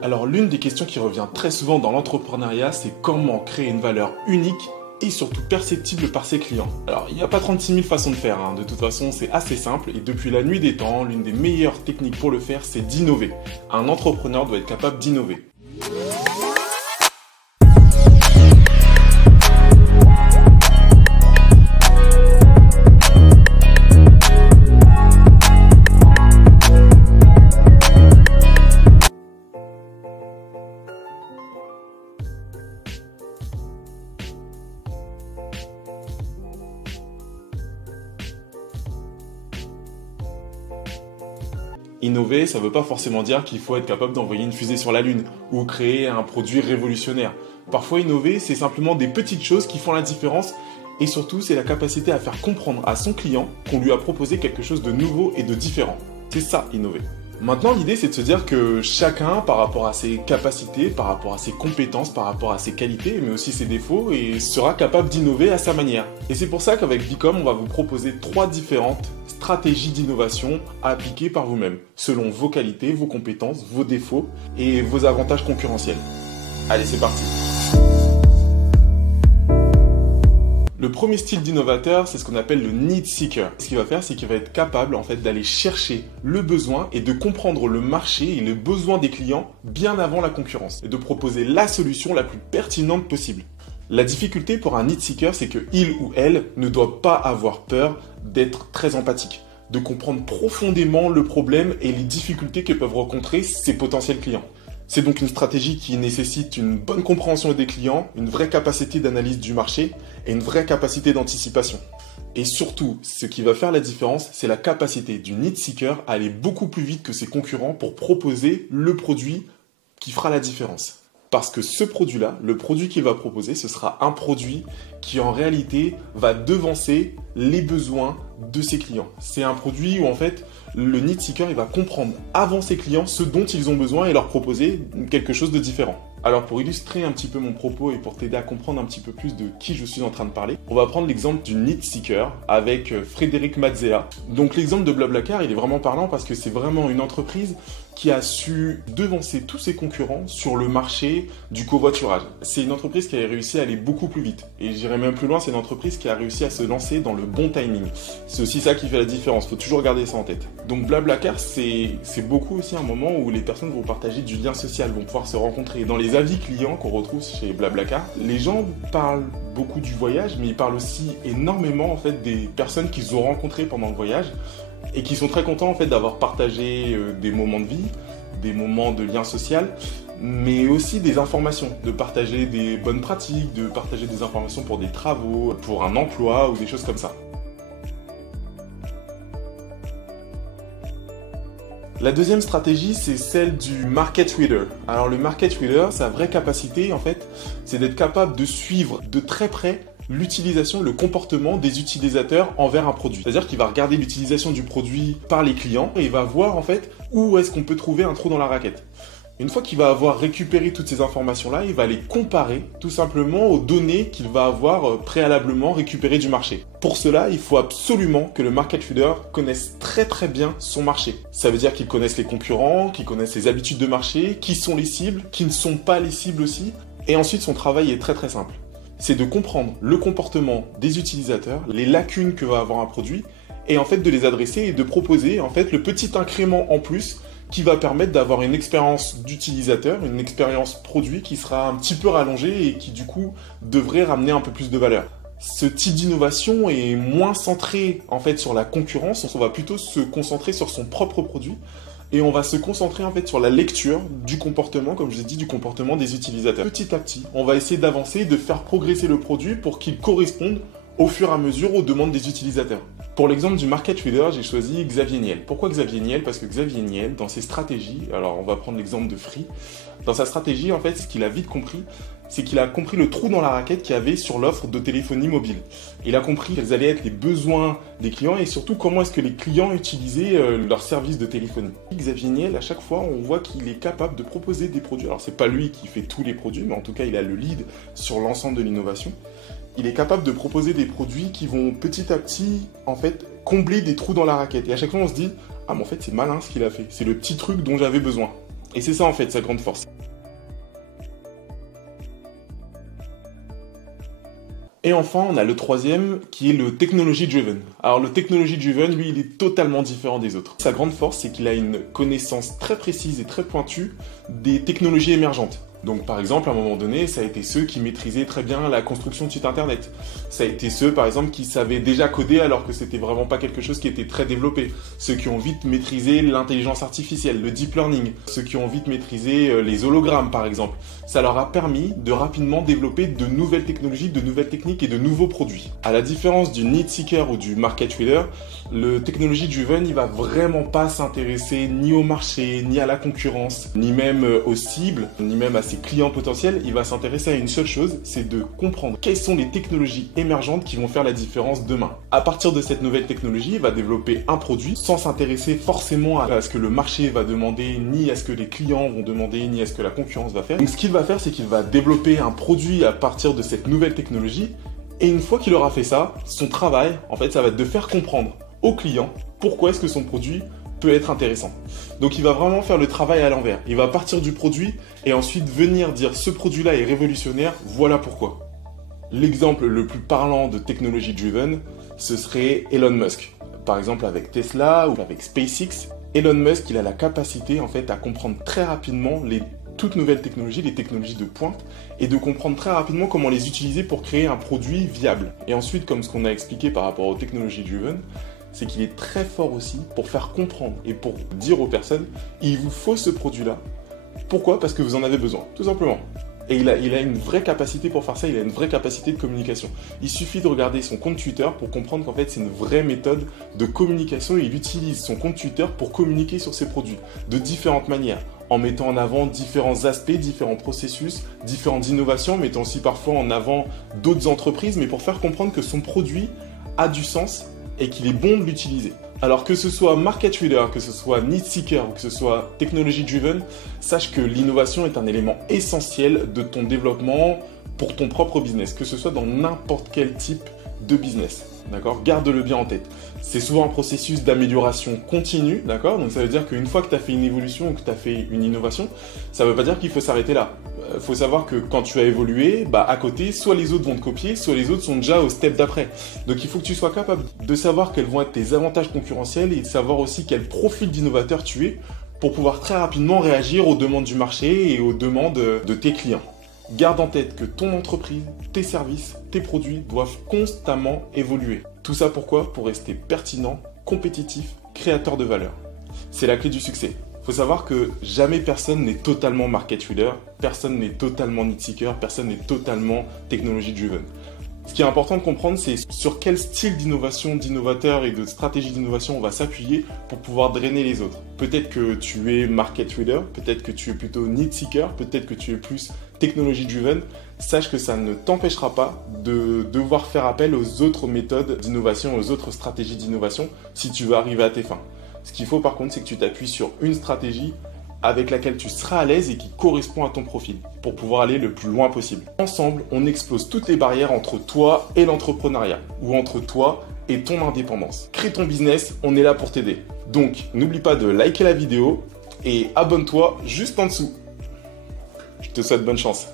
Alors l'une des questions qui revient très souvent dans l'entrepreneuriat, c'est comment créer une valeur unique et surtout perceptible par ses clients. Alors il n'y a pas 36 000 façons de faire, de toute façon c'est assez simple et depuis la nuit des temps, l'une des meilleures techniques pour le faire, c'est d'innover. Un entrepreneur doit être capable d'innover. Innover, ça ne veut pas forcément dire qu'il faut être capable d'envoyer une fusée sur la Lune ou créer un produit révolutionnaire. Parfois, innover, c'est simplement des petites choses qui font la différence et surtout, c'est la capacité à faire comprendre à son client qu'on lui a proposé quelque chose de nouveau et de différent. C'est ça, innover. Maintenant, l'idée, c'est de se dire que chacun, par rapport à ses capacités, par rapport à ses compétences, par rapport à ses qualités, mais aussi ses défauts, sera capable d'innover à sa manière. Et c'est pour ça qu'avec Bicom, on va vous proposer 3 différentes stratégies d'innovation à appliquer par vous-même, selon vos qualités, vos compétences, vos défauts et vos avantages concurrentiels. Allez, c'est parti! Le premier style d'innovateur, c'est ce qu'on appelle le need seeker. Ce qu'il va faire, c'est qu'il va être capable en fait d'aller chercher le besoin et de comprendre le marché et les besoins des clients bien avant la concurrence et de proposer la solution la plus pertinente possible. La difficulté pour un need seeker, c'est que il ou elle ne doit pas avoir peur d'être très empathique, de comprendre profondément le problème et les difficultés que peuvent rencontrer ses potentiels clients. C'est donc une stratégie qui nécessite une bonne compréhension des clients, une vraie capacité d'analyse du marché et une vraie capacité d'anticipation. Et surtout, ce qui va faire la différence, c'est la capacité du need seeker à aller beaucoup plus vite que ses concurrents pour proposer le produit qui fera la différence. Parce que ce produit-là, le produit qu'il va proposer, ce sera un produit qui en réalité va devancer les besoins de ses clients. C'est un produit où en fait, le need seeker il va comprendre avant ses clients ce dont ils ont besoin et leur proposer quelque chose de différent. Alors pour illustrer un petit peu mon propos et pour t'aider à comprendre un petit peu plus de qui je suis en train de parler, on va prendre l'exemple du need seeker avec Frédéric Mazzea. Donc l'exemple de Blablacar, il est vraiment parlant parce que c'est vraiment une entreprise qui a su devancer tous ses concurrents sur le marché du covoiturage. C'est une entreprise qui a réussi à aller beaucoup plus vite. Et j'irai même plus loin, c'est une entreprise qui a réussi à se lancer dans le bon timing. C'est aussi ça qui fait la différence, il faut toujours garder ça en tête. Donc Blablacar, c'est beaucoup aussi un moment où les personnes vont partager du lien social, vont pouvoir se rencontrer. Dans les avis clients qu'on retrouve chez Blablacar, les gens parlent beaucoup du voyage, mais ils parlent aussi énormément en fait des personnes qu'ils ont rencontrées pendant le voyage et qui sont très contents en fait d'avoir partagé des moments de vie, des moments de lien social, mais aussi des informations, de partager des bonnes pratiques, de partager des informations pour des travaux, pour un emploi ou des choses comme ça. La deuxième stratégie, c'est celle du market reader. Alors le market reader, sa vraie capacité, en fait, c'est d'être capable de suivre de très près l'utilisation, le comportement des utilisateurs envers un produit. C'est-à-dire qu'il va regarder l'utilisation du produit par les clients et il va voir en fait où est-ce qu'on peut trouver un trou dans la raquette. Une fois qu'il va avoir récupéré toutes ces informations-là, il va les comparer tout simplement aux données qu'il va avoir préalablement récupérées du marché. Pour cela, il faut absolument que le market reader connaisse très très bien son marché. Ça veut dire qu'il connaisse les concurrents, qu'il connaisse les habitudes de marché, qui sont les cibles, qui ne sont pas les cibles aussi. Et ensuite, son travail est très très simple. C'est de comprendre le comportement des utilisateurs, les lacunes que va avoir un produit, et en fait de les adresser et de proposer en fait le petit incrément en plus qui va permettre d'avoir une expérience d'utilisateur, une expérience produit qui sera un petit peu rallongée et qui du coup devrait ramener un peu plus de valeur. Ce type d'innovation est moins centré en fait sur la concurrence, on va plutôt se concentrer sur son propre produit et on va se concentrer en fait sur la lecture du comportement, comme je l'ai dit, du comportement des utilisateurs. Petit à petit, on va essayer d'avancer, de faire progresser le produit pour qu'il corresponde au fur et à mesure aux demandes des utilisateurs. Pour l'exemple du market reader, j'ai choisi Xavier Niel. Pourquoi Xavier Niel? Parce que Xavier Niel, dans ses stratégies, alors on va prendre l'exemple de Free, dans sa stratégie, en fait, ce qu'il a vite compris, c'est qu'il a compris le trou dans la raquette qu'il y avait sur l'offre de téléphonie mobile. Il a compris quels allaient être les besoins des clients et surtout comment est-ce que les clients utilisaient leurs services de téléphonie. Xavier Niel, à chaque fois, on voit qu'il est capable de proposer des produits. Alors c'est pas lui qui fait tous les produits, mais en tout cas, il a le lead sur l'ensemble de l'innovation. Il est capable de proposer des produits qui vont petit à petit, en fait, combler des trous dans la raquette. Et à chaque fois, on se dit, ah mais en fait, c'est malin ce qu'il a fait. C'est le petit truc dont j'avais besoin. Et c'est ça en fait sa grande force. Et enfin, on a le troisième qui est le technology driven. Alors le technology driven, lui, il est totalement différent des autres. Sa grande force, c'est qu'il a une connaissance très précise et très pointue des technologies émergentes. Donc par exemple, à un moment donné, ça a été ceux qui maîtrisaient très bien la construction de sites internet. Ça a été ceux, par exemple, qui savaient déjà coder alors que c'était vraiment pas quelque chose qui était très développé. Ceux qui ont vite maîtrisé l'intelligence artificielle, le deep learning. Ceux qui ont vite maîtrisé les hologrammes, par exemple. Ça leur a permis de rapidement développer de nouvelles technologies, de nouvelles techniques et de nouveaux produits. À la différence du need seeker ou du market reader, le technology driven, il va vraiment pas s'intéresser ni au marché, ni à la concurrence, ni même aux cibles, ni même à ses clients potentiels. Il va s'intéresser à une seule chose, c'est de comprendre quelles sont les technologies émergentes qui vont faire la différence demain. À partir de cette nouvelle technologie, il va développer un produit sans s'intéresser forcément à ce que le marché va demander, ni à ce que les clients vont demander, ni à ce que la concurrence va faire. Donc ce qu'il va faire, c'est qu'il va développer un produit à partir de cette nouvelle technologie. Et une fois qu'il aura fait ça, son travail, en fait, ça va être de faire comprendre au client pourquoi est-ce que son produit peut être intéressant. Donc il va vraiment faire le travail à l'envers. Il va partir du produit et ensuite venir dire ce produit-là est révolutionnaire, voilà pourquoi. L'exemple le plus parlant de technology driven, ce serait Elon Musk. Par exemple avec Tesla ou avec SpaceX, Elon Musk, il a la capacité en fait à comprendre très rapidement les toutes nouvelles technologies, les technologies de pointe, et de comprendre très rapidement comment les utiliser pour créer un produit viable. Et ensuite, comme ce qu'on a expliqué par rapport aux technologies driven, c'est qu'il est très fort aussi pour faire comprendre et pour dire aux personnes, il vous faut ce produit-là. Pourquoi ? Parce que vous en avez besoin, tout simplement. Et il a une vraie capacité pour faire ça, il a une vraie capacité de communication. Il suffit de regarder son compte Twitter pour comprendre qu'en fait c'est une vraie méthode de communication et il utilise son compte Twitter pour communiquer sur ses produits de différentes manières, en mettant en avant différents aspects, différents processus, différentes innovations, mettant aussi parfois en avant d'autres entreprises, mais pour faire comprendre que son produit a du sens et qu'il est bon de l'utiliser. Alors que ce soit market reader, que ce soit need seeker ou que ce soit technology driven, sache que l'innovation est un élément essentiel de ton développement pour ton propre business, que ce soit dans n'importe quel type de business. D'accord ? Garde-le bien en tête. C'est souvent un processus d'amélioration continue, d'accord ? Donc ça veut dire qu'une fois que tu as fait une évolution ou que tu as fait une innovation, ça ne veut pas dire qu'il faut s'arrêter là. Il faut savoir que quand tu as évolué, à côté, soit les autres vont te copier, soit les autres sont déjà au step d'après. Donc il faut que tu sois capable de savoir quels vont être tes avantages concurrentiels et de savoir aussi quel profil d'innovateur tu es pour pouvoir très rapidement réagir aux demandes du marché et aux demandes de tes clients. Garde en tête que ton entreprise, tes services, tes produits doivent constamment évoluer. Tout ça pourquoi ? Pour rester pertinent, compétitif, créateur de valeur. C'est la clé du succès. Il faut savoir que jamais personne n'est totalement market reader, personne n'est totalement need seeker, personne n'est totalement technology driven. Ce qui est important de comprendre, c'est sur quel style d'innovation, d'innovateur et de stratégie d'innovation on va s'appuyer pour pouvoir drainer les autres. Peut-être que tu es market reader, peut-être que tu es plutôt need seeker, peut-être que tu es plus technology driven. Sache que ça ne t'empêchera pas de devoir faire appel aux autres méthodes d'innovation, aux autres stratégies d'innovation si tu veux arriver à tes fins. Ce qu'il faut par contre, c'est que tu t'appuies sur une stratégie avec laquelle tu seras à l'aise et qui correspond à ton profil pour pouvoir aller le plus loin possible. Ensemble, on explose toutes les barrières entre toi et l'entrepreneuriat ou entre toi et ton indépendance. Crée ton business, on est là pour t'aider. Donc, n'oublie pas de liker la vidéo et abonne-toi juste en dessous. Je te souhaite bonne chance.